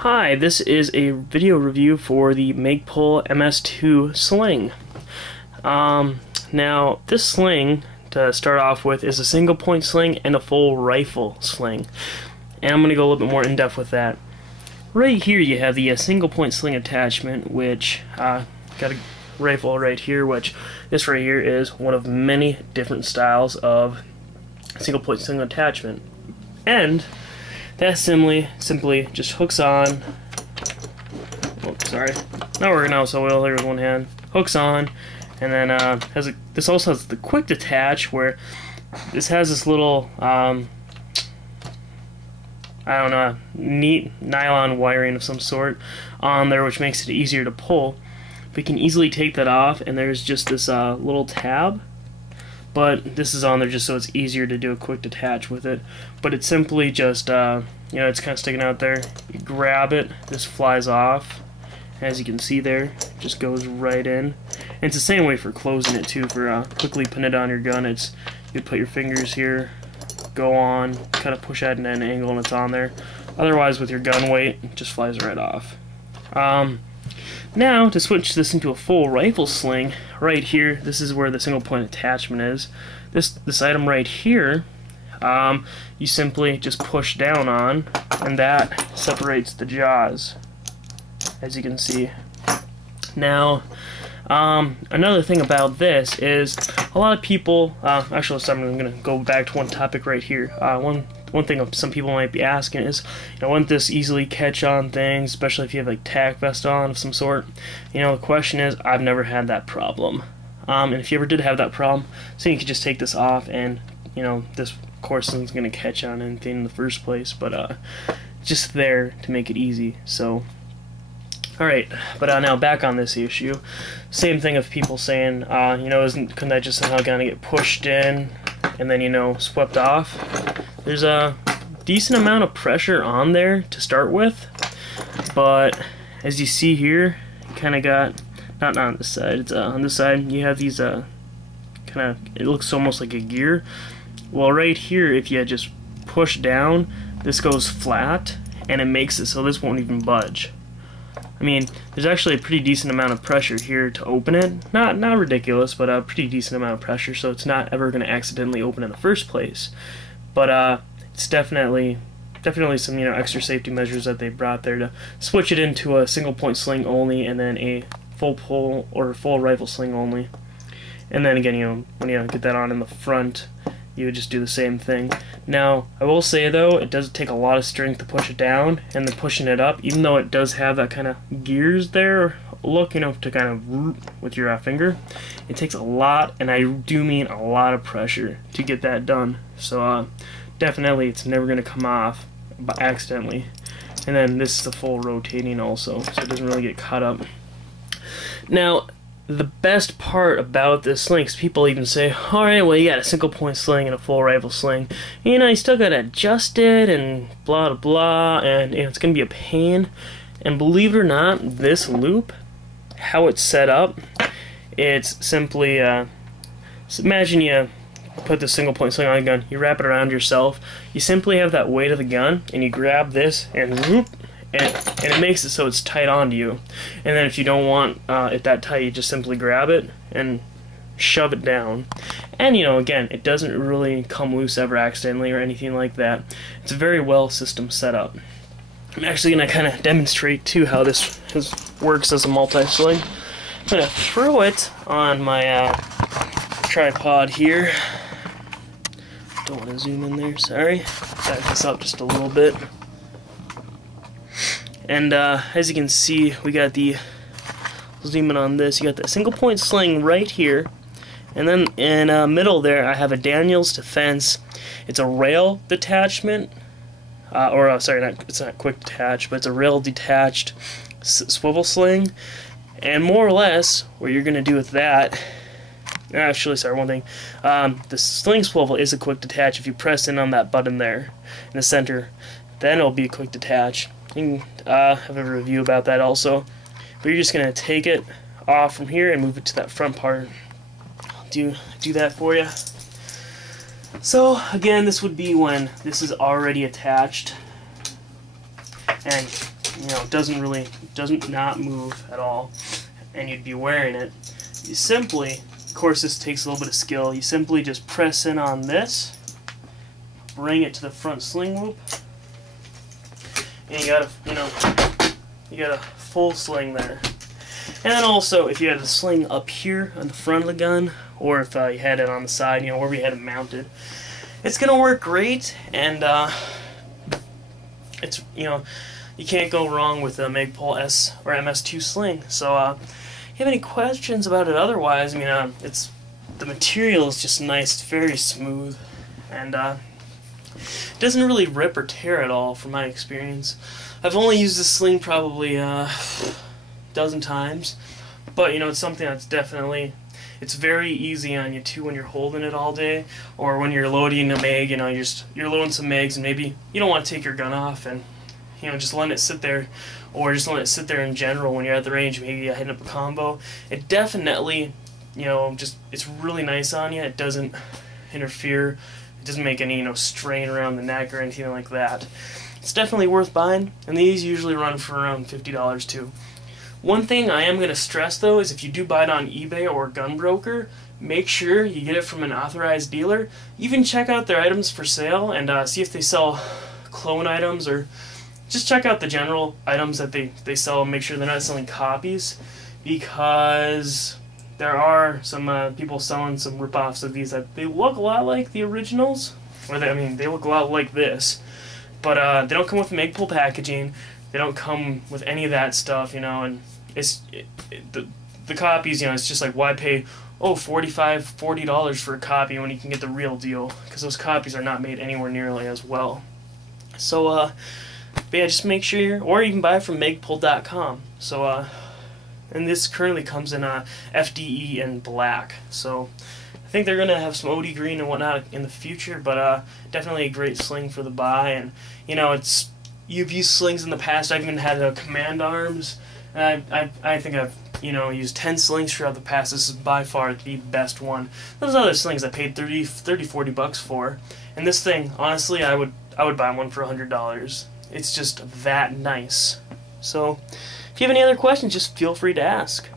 Hi, this is a video review for the Magpul MS2 Sling. Now, this sling, to start off with, is a single point sling and a full rifle sling. And I'm going to go a little bit more in depth with that. Right here you have the single point sling attachment, which got a rifle right here, which this right here is one of many different styles of single point sling attachment. And that simply just hooks on. Oh, sorry, not working out so well here with one hand. Hooks on, and then this also has the quick detach, where this has this little I don't know, neat nylon wiring of some sort on there, which makes it easier to pull. We can easily take that off, and there's just this little tab. But this is on there just so it's easier to do a quick detach with it. But it's simply just, it's kind of sticking out there. You grab it, this flies off. As you can see there, it just goes right in. And it's the same way for closing it too, for quickly putting it on your gun. It's, you put your fingers here, go on, kind of push at an angle, and it's on there. Otherwise, with your gun weight, it just flies right off. Now, to switch this into a full rifle sling, right here, this is where the single point attachment is. This item right here, you simply just push down on, and that separates the jaws, as you can see. Now, another thing about this is a lot of people, actually, sorry, I'm going to go back to one topic right here. One thing some people might be asking is, wouldn't this easily catch on things, especially if you have like tack vest on of some sort? The question is, I've never had that problem. And if you ever did have that problem, so you could just take this off, and this of course isn't going to catch on anything in the first place, but just there to make it easy. So, alright, but now back on this issue. Same thing of people saying, couldn't that just somehow gonna get pushed in and then swept off? There's a decent amount of pressure on there to start with, but as you see here, you kind of got, not on this side, it's on this side, you have these kind of, it looks almost like a gear. Well, right here, if you just push down, this goes flat, and it makes it so this won't even budge. I mean, there's actually a pretty decent amount of pressure here to open it. Not ridiculous, but a pretty decent amount of pressure, so it's not ever going to accidentally open in the first place. But it's definitely some extra safety measures that they brought there to switch it into a single point sling only, and then a full pull or full rifle sling only. And then again, when you get that on in the front, you would just do the same thing. Now, I will say though, it does take a lot of strength to push it down, and then pushing it up, even though it does have that kind of gears there, look, to kind of with your finger, it takes a lot, and I do mean a lot of pressure to get that done. So definitely, it's never going to come off accidentally. And then this is the full rotating also, so it doesn't really get caught up. Now, the best part about this sling is people even say, alright, well, you got a single point sling and a full rifle sling. You still got to adjust it and blah, blah, blah, and it's going to be a pain. And believe it or not, this loop, how it's set up, it's simply, so imagine you put the single point sling on a gun, you wrap it around yourself, you simply have that weight of the gun, and you grab this, and whoop, and it makes it so it's tight onto you. And then if you don't want it that tight, you just simply grab it and shove it down. And again, it doesn't really come loose ever accidentally or anything like that. It's a very well system set up. I'm actually going to kind of demonstrate too how this works as a multi-sling. I'm going to throw it on my tripod here. Don't want to zoom in there, sorry. Back this up just a little bit. And as you can see, we got the, zoom in on this, you got the single point sling right here, and then in middle there I have a Daniels Defense. It's a rail detachment, it's not quick detach, but it's a rail detached swivel sling. And more or less, what you're going to do with that, actually, sorry, one thing, the sling swivel is a quick detach. If you press in on that button there in the center, then it'll be a quick detach. You can have a review about that also. But you're just going to take it off from here and move it to that front part. I'll do that for you. So again, this would be when this is already attached. And you know, doesn't not move at all, and you'd be wearing it, you simply, of course this takes a little bit of skill, you simply just press in on this, bring it to the front sling loop, and you got a full sling there. And then also, if you had the sling up here on the front of the gun, or if you had it on the side, you know, wherever you had it mounted, it's gonna work great. And it's, you know, you can't go wrong with the Magpul S or MS2 sling. So if you have any questions about it otherwise, I mean, the material is just nice, it's very smooth, and it doesn't really rip or tear at all from my experience. I've only used this sling probably a dozen times, but you know, it's something that's definitely, it's very easy on you too when you're holding it all day, or when you're loading a mag. You know, you're loading some mags and maybe you don't want to take your gun off, and you know, just letting it sit there, or just letting it sit there in general when you're at the range, maybe you're hitting up a combo. It definitely, you know, just, it's really nice on you. It doesn't interfere, it doesn't make any, you know, strain around the neck or anything like that. It's definitely worth buying, and these usually run for around $50 too. One thing I am going to stress though is if you do buy it on eBay or Gunbroker, make sure you get it from an authorized dealer. Even check out their items for sale and see if they sell clone items, or just check out the general items that they sell and make sure they're not selling copies, because there are some people selling some rip-offs of these that they look a lot like the originals, or they look a lot like this, but they don't come with Magpul packaging. They don't come with any of that stuff, you know, and the copies, you know, it's just like, why pay $40 for a copy when you can get the real deal, because those copies are not made anywhere nearly as well. So but yeah, just make sure or you can buy it from Magpul.com. So and this currently comes in FDE and black, so I think they're gonna have some OD green and whatnot in the future, but definitely a great sling for the buy. And you know, you've used slings in the past. I've even had command arms, and I think I've, you know, used 10 slings throughout the past. This is by far the best one. Those other slings I paid $40 for, and this thing, honestly, I would buy one for $100. It's just that nice. So if you have any other questions, just feel free to ask.